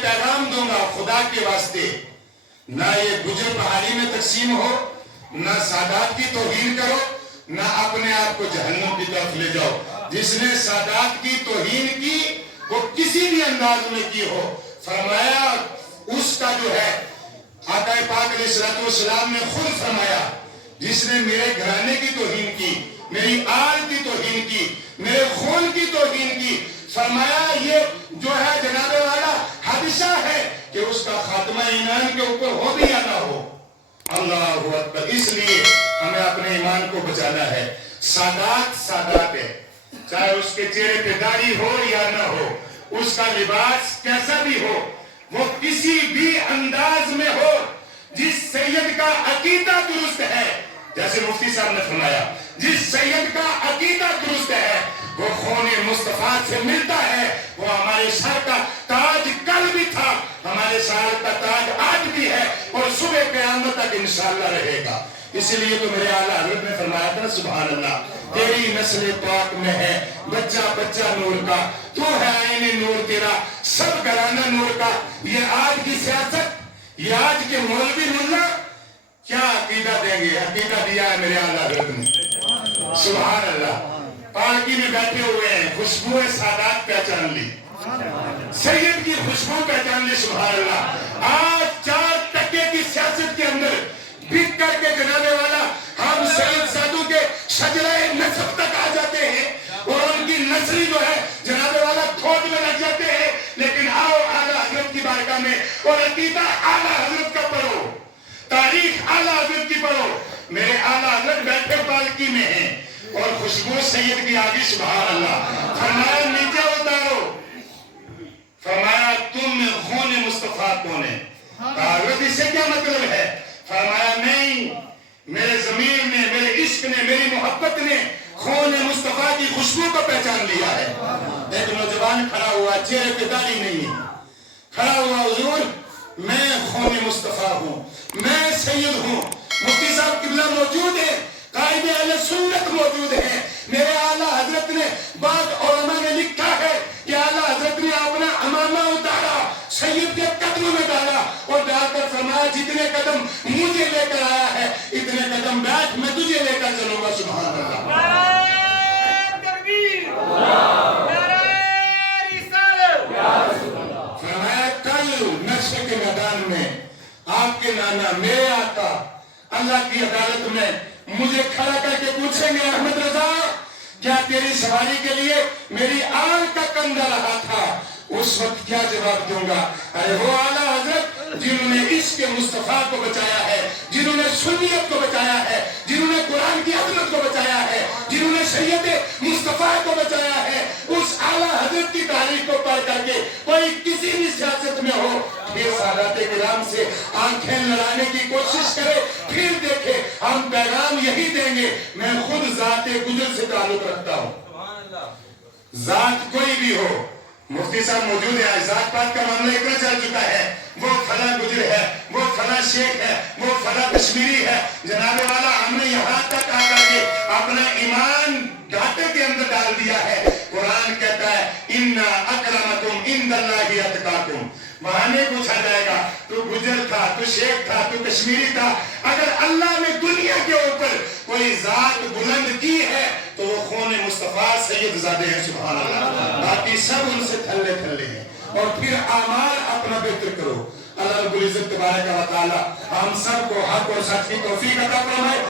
पैगाम दूंगा खुदा के वास्ते, ना ये गुजर पहाड़ी में तकसीम हो, ना सादात की तौहीन करो, ना अपने आप को जहन्नम की तरफ ले जाओ। जिसने सादात की तौहीन की वो किसी भी अंदाज में की हो, फरमाया उसका जो है आका पाक अलैहिस्सलाम ने खुद फरमाया, जिसने मेरे घराने की तौहीन की, मेरी आल की तौहीन की, मेरे खून की तौहीन की, फरमाया ये जो है जनाबे वाला हादिसा है कि उसका खात्मा ईमान के ऊपर हो भी या ना हो। अल्लाहु अकबर। इसलिए हमें अपने ईमान को बचाना है। सादात सादात है, चाहे उसके चेहरे पे दाढ़ी हो या ना हो, उसका लिबास कैसा भी हो, वो किसी भी अंदाज में हो, जिस सैयद का अकीदा दुरुस्त है, जैसे मुफ्ती साहब ने फरमाया, जिस सैयद का अकीदा दुरुस्त है वो खून मुस्तफा से मिलता है, वो हमारे सर का ताज कल भी था, हमारे सर का ताज आज भी है और सुबह क़यामत तक इंशाअल्लाह रहेगा। इसीलिए तो मेरे आला हज़रत ने फरमाया था, सुभान अल्लाह, तेरी नस्ल पाक में है बच्चा बच्चा नूर का, तू है आईने नूर तेरा, सब घराना नूर का। ये आज की सियासत, ये आज के मौलवी मुल्ला क्या अकीदा देंगे? अकीदा दिया है मेरे आला हज़रत ने, सुभान अल्लाह। पालकी में बैठे हुए हैं, खुशबू सादात पहचान ली, सैयद की खुशबू पहचान ली, सुभान अल्लाह। आज 4 टके की सियासत के अंदर बिक करके जनाने वाला हम सैयद साधु के शजराए नसब तक आ जाते हैं और उनकी नस्ली जो है जनाने वाला खोज में लग जाते हैं। लेकिन आओ आला हजरत की बारगाह में और अकीदा आला हजरत का पढ़ो, तारीख आला हजरत की पढ़ो। मेरे आला हजरत बैठे पालकी में हैं और खुशबू सैयद की आगे, सुभान अल्लाह। फरमाया नीचे उतारो, फरमाया तुम में खून मुस्तफा कौन है? हजरत इससे क्या मतलब है? फरमाया नहीं, मेरे ज़मीर ने, मेरे इश्क ने, मेरी मोहब्बत ने खून मुस्तफा की खुशबू को पहचान लिया है। एक नौजवान खड़ा हुआ, चेहरे पे दाढ़ी नहीं है, खड़ा हुआ, हुजूर मैं खून मुस्तफा हूँ, मैं सैयद हूँ। मुफ्ती साहब किबला मौजूद है, कायदे अहले सुन्नत मौजूद है। मेरे आला हजरत ने, बाद उलमा ने लिखा है कि आला हजरत ने अपना अमामा उतारा, सैयद के कदमों में डाला और डालकर फरमाया जितने कदम मुझे लेकर आया है इतने कदम बैठ, मैं तुझे लेकर चलूंगा, सुभान अल्लाह। फरमाया कल नशे के मैदान में आपके नाना मेरे आका अल्लाह की अदालत में मुझे खड़ा करके पूछेंगे, अहमद रजा क्या तेरी सवारी के लिए मेरी आल का कंधा रहा था? उस वक्त क्या जवाब दूंगा? अरे वो आला हजरत जिन्होंने इश्क मुस्तफा को बचाया है, जिन्होंने सुन्नियत को बचाया है, जिन्होंने कुरान की अजमत को बचाया है, जिन्होंने सैयद मुस्तफा को बचाया है, उस आला हजरत की तारीख को पढ़ करके कोई किसी भी सियासत में हो फिर सादाते किराम से आंखें लड़ाने की कोशिश करे, फिर देखे हम पैगाम यही देंगे। मैं खुद जाते गुजर से ताल्लुक रखता हूँ, जात कोई भी हो। मुफ्ती साहब मौजूद है, जात पात का मामला इतना चल चुका है, वो फला गुजर है, वो फला शेख है, वो फला कश्मीरी है, जनाबे वाला हमने यहाँ तक आकर के अपना ईमान घाटे के अंदर डाल दिया है। कुरान कहता है इन्ना अकरमकुम इंदल्लाहि अतकाकुम। बहाने पूछा जाएगा तू गुजर था, तू शेख था, तू कश्मीरी था, अगर अल्लाह ने दुनिया के ऊपर कोई जात बुलंद की है तो वो खून मुस्तफा सैयद ज़ादे हैं, सुभान अल्लाह। बाकी सब उनसे थल्ले थल्ले हैं। और फिर आमाल अपना बेहतर करो। अल्लाह रब्बुल इज्जत तबारक व तआला हम सबको हक और सच की तौफीक अता फरमाए।